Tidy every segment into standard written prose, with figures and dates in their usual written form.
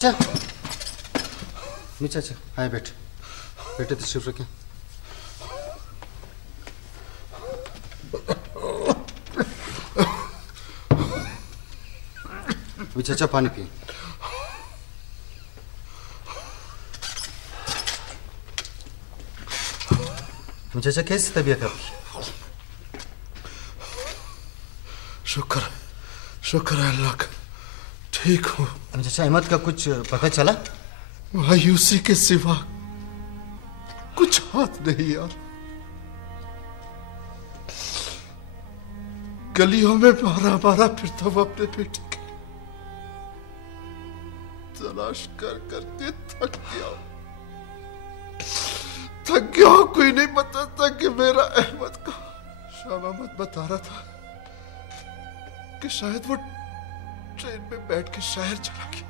नीचे अच्छा आए बैठ बेटे तशरीफ रखें। चाचा पानी पिए। चाचा कैसी तबीयत है आपकी? शुक्र है अल्लाह का, ठीक हूँ। चाचा अहमद का कुछ पता चला? मायूसी के सिवा कुछ हाथ नहीं यार। गलियों में मारा फिरता हूँ अपने बेटे की तलाश कर करके थक गया। कोई नहीं बताता कि मेरा अहमद का। शाह अहमद बता रहा था कि शायद वो ट्रेन में बैठ के शहर चला गया।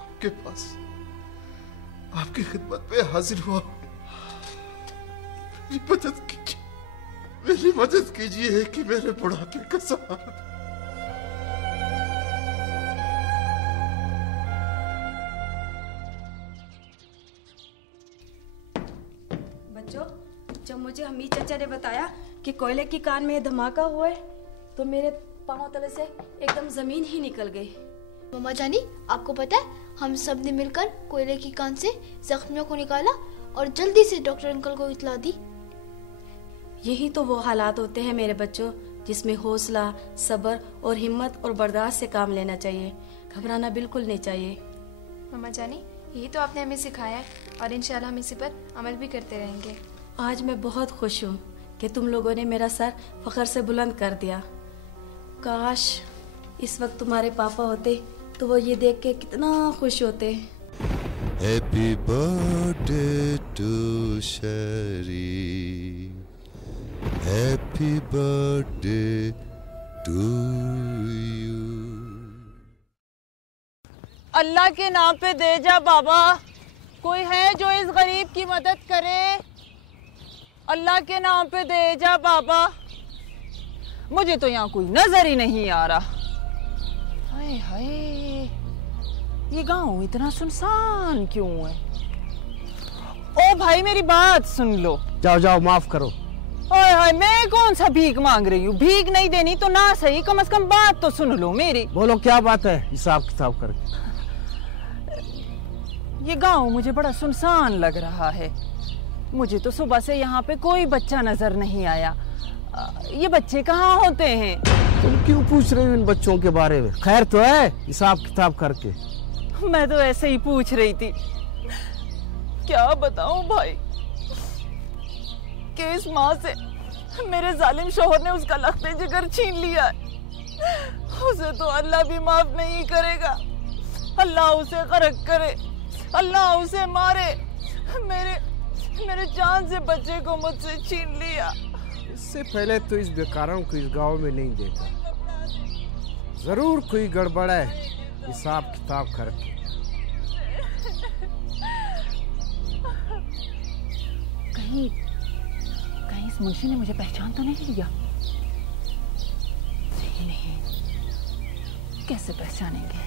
आपके पास आपकी खिदमत में हाजिर हुआ। मेरी मदद कीजिए कि मेरे बुढ़ापे का सहारा। बच्चों, जब मुझे हमीद चाचा ने बताया कि कोयले की कान में धमाका हुआ है तो मेरे पांव तले से एकदम जमीन ही निकल गई। मम्मा जानी, आपको पता है हम सब ने मिलकर कोयले की कान से जख्मियों को निकाला और जल्दी से डॉक्टर अंकल को इत्तला दी। यही तो वो हालात होते हैं मेरे बच्चों, जिसमें हौसला, सब्र और हिम्मत और बर्दाश्त से काम लेना चाहिए। घबराना बिल्कुल नहीं चाहिए। मम्मा जानी, यही तो आपने हमें सिखाया है और इंशाल्लाह हम इसी पर अमल भी करते रहेंगे। आज मैं बहुत खुश हूँ कि तुम लोगों ने मेरा सर फख्र से बुलंद कर दिया। काश इस वक्त तुम्हारे पापा होते तो वो ये देख के कितना खुश होते। हैप्पी बर्थडे टू शरी, हैप्पी बर्थडे टू यू। अल्लाह के नाम पे दे जा बाबा, कोई है जो इस गरीब की मदद करे। अल्लाह के नाम पे दे जा बाबा, मुझे तो यहाँ कोई नजर ही नहीं आ रहा। हाय हाय, ये गांव इतना सुनसान क्यों है? ओ भाई मेरी बात सुन लो। जाओ माफ करो। हाय हाय, मैं कौन सा भीख मांग रही हूँ? भीख नहीं देनी तो ना सही, कम से कम बात तो सुन लो मेरी। बोलो क्या बात है, हिसाब किताब करके। ये गांव मुझे बड़ा सुनसान लग रहा है। मुझे तो सुबह से यहाँ पे कोई बच्चा नजर नहीं आया। ये बच्चे कहाँ होते हैं? तुम क्यों पूछ रहे हो इन बच्चों के बारे में? खैर तो है, हिसाब किताब करके। मैं तो ऐसे ही पूछ रही थी। क्या बताऊं भाई कि इस माँ से मेरे जालिम शोहर ने उसका लख्ते जिगर छीन लिया है। उसे तो अल्लाह भी माफ नहीं करेगा। अल्लाह उसे गरक करे, अल्लाह उसे मारे। मेरे जान से बच्चे को मुझसे छीन लिया। इससे पहले तो इस बेकारों को इस गांव में नहीं देखा। जरूर कोई गड़बड़ है, हिसाब किताब करके। कहीं इस मुंशी ने मुझे पहचान तो नहीं लिया? नहीं, कैसे पहचानेंगे?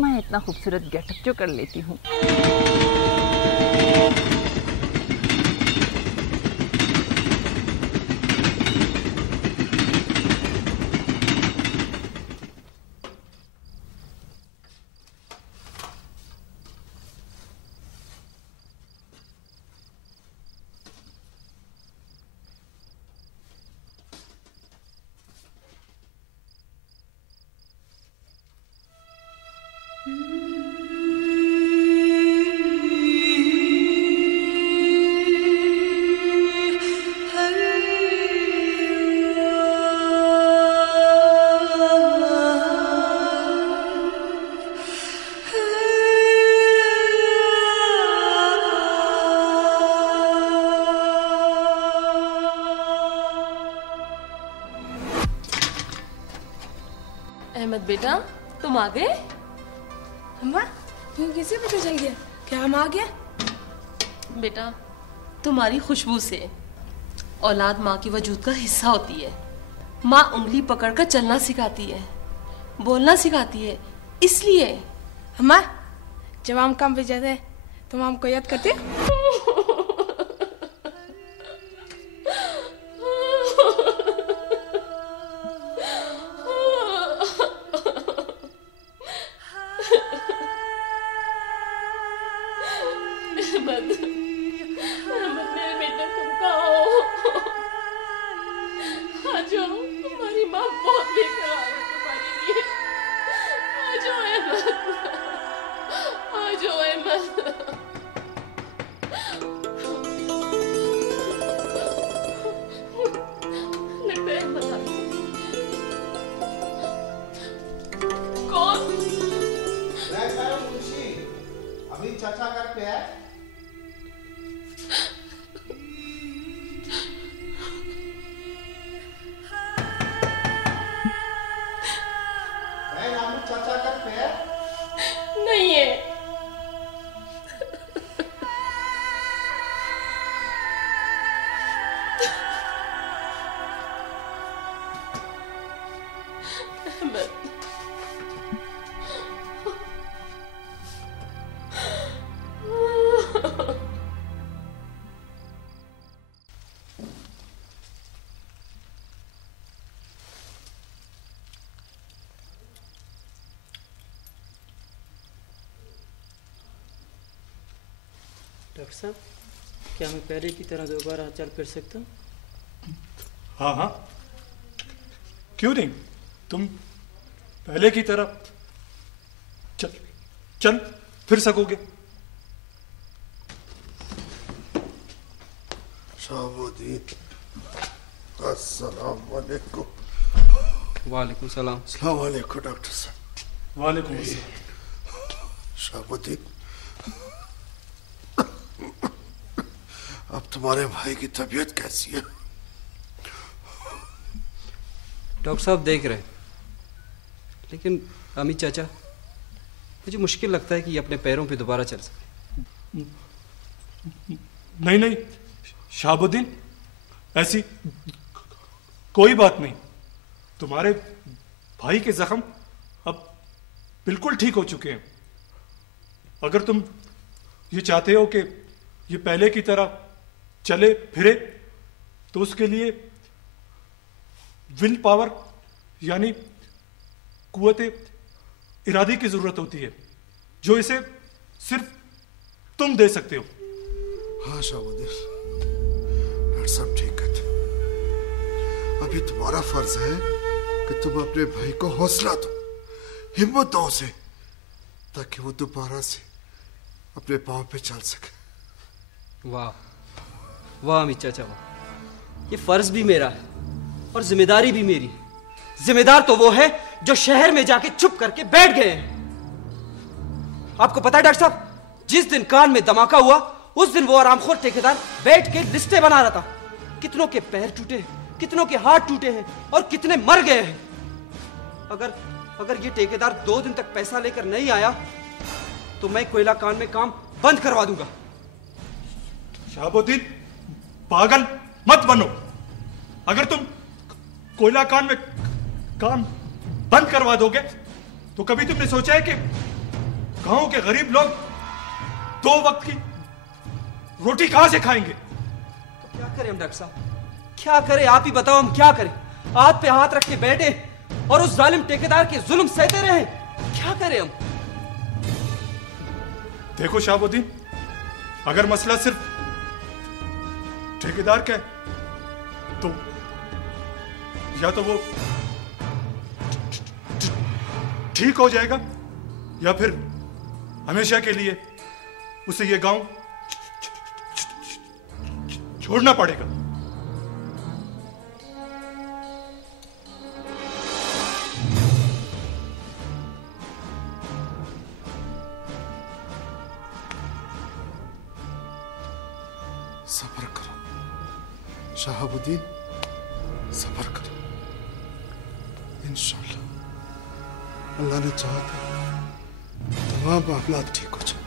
मैं इतना खूबसूरत गेटअप जो कर लेती हूँ। अहमद बेटा, तुम आ गए? अम्मा, तुम्हें कैसे पता चल गया कि हम आ गए? बेटा, तुम्हारी खुशबू से औलाद माँ की वजूद का हिस्सा होती है। माँ उंगली पकड़कर चलना सिखाती है, बोलना सिखाती है, इसलिए। अम्मा, जब हम काम पे जाते हैं तो हमको याद करते हैं? मेरे बेटा तुम कहाँ हो? आ जाओ, तुम्हारी माँ बहुत बेकरार है तुम्हारे लिए। आ जाओ अहमद, आ जाओ अहमद। लगता है अहमद आ गया। कौन? मुंशी, अभी चाचा घर पे है? चाचा घर पे है? नहीं है। डॉक्टर साहब, क्या मैं पहले की तरह दोबारा चल फिर सकता हूँ? हाँ हाँ, क्यों नहीं? तुम पहले की तरह चल फिर सकोगे। शाहबुद्दीन, अस्सलाम वालेकुम। वालेकुम सलाम। अस्सलाम वालेकुम डॉक्टर साहब। वालेकुम अस्सलाम। शाहबुद्दीन, अब तुम्हारे भाई की तबीयत कैसी है? डॉक्टर साहब देख रहे, लेकिन अमित चाचा, मुझे मुश्किल लगता है कि ये अपने पैरों पे दोबारा चल सके। नहीं नहीं शाहबुद्दीन, ऐसी कोई बात नहीं। तुम्हारे भाई के जख्म अब बिल्कुल ठीक हो चुके हैं। अगर तुम ये चाहते हो कि ये पहले की तरह चले फिरे, तो उसके लिए विल पावर यानी कुव्वते इरादी की जरूरत होती है, जो इसे सिर्फ तुम दे सकते हो। हाँ शाहबुद्दीन, डॉक्टर साहब ठीक कहते। अभी तुम्हारा फर्ज है कि तुम अपने भाई को हौसला दो, हिम्मत दो उसे, ताकि वो दोबारा से अपने पांव पे चल सके। वाह वाह अमित चाचा, वाह। ये फर्ज भी मेरा है और जिम्मेदारी भी मेरी। जिम्मेदार तो वो है जो शहर में जाके चुप करके बैठ गए हैं। आपको पता है डॉक्टर साहब, जिस दिन कान में धमाका हुआ उस दिन वो आरामखोर ठेकेदार बैठ के लिस्टें बना रहा था। कितनों के पैर टूटे हैं, कितनों के हाथ टूटे हैं और कितने मर गए हैं। अगर ये ठेकेदार 2 दिन तक पैसा लेकर नहीं आया तो मैं कोयला कान में काम बंद करवा दूंगा। शाहबुद्दीन, पागल मत बनो। अगर तुम कोयला कान में काम बंद करवा दोगे तो कभी तुमने सोचा है कि गांव के गरीब लोग 2 वक्त की रोटी कहां से खाएंगे? तो क्या करें हम डॉक्टर साहब, क्या करें? आप ही बताओ, हम क्या करें? हाथ पे हाथ रख के बैठे और उस जालिम ठेकेदार के जुल्म सहते रहे? क्या करें हम? देखो शाहबुद्दीन, अगर मसला सिर्फ ठेकेदार का है तो या तो वो ठीक हो जाएगा या फिर हमेशा के लिए उसे ये गांव छोड़ना पड़ेगा। सब्र करो शाहबुद्दीन, सब्र करो। इंशाअल्लाह अल्लाह ने चाहा तो तमाम मामला ठीक हो जाए।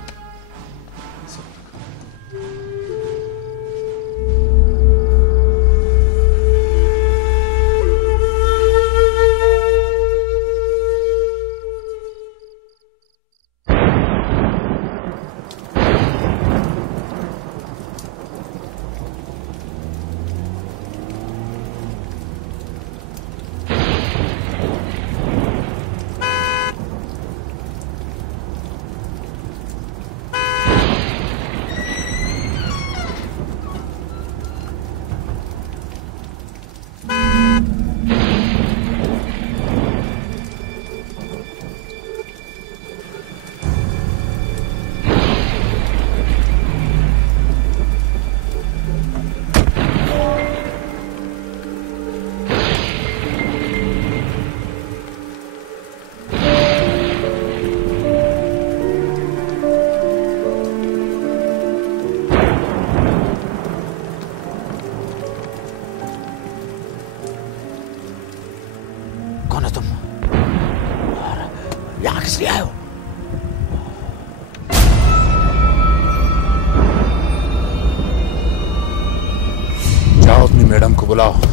बुलाओ।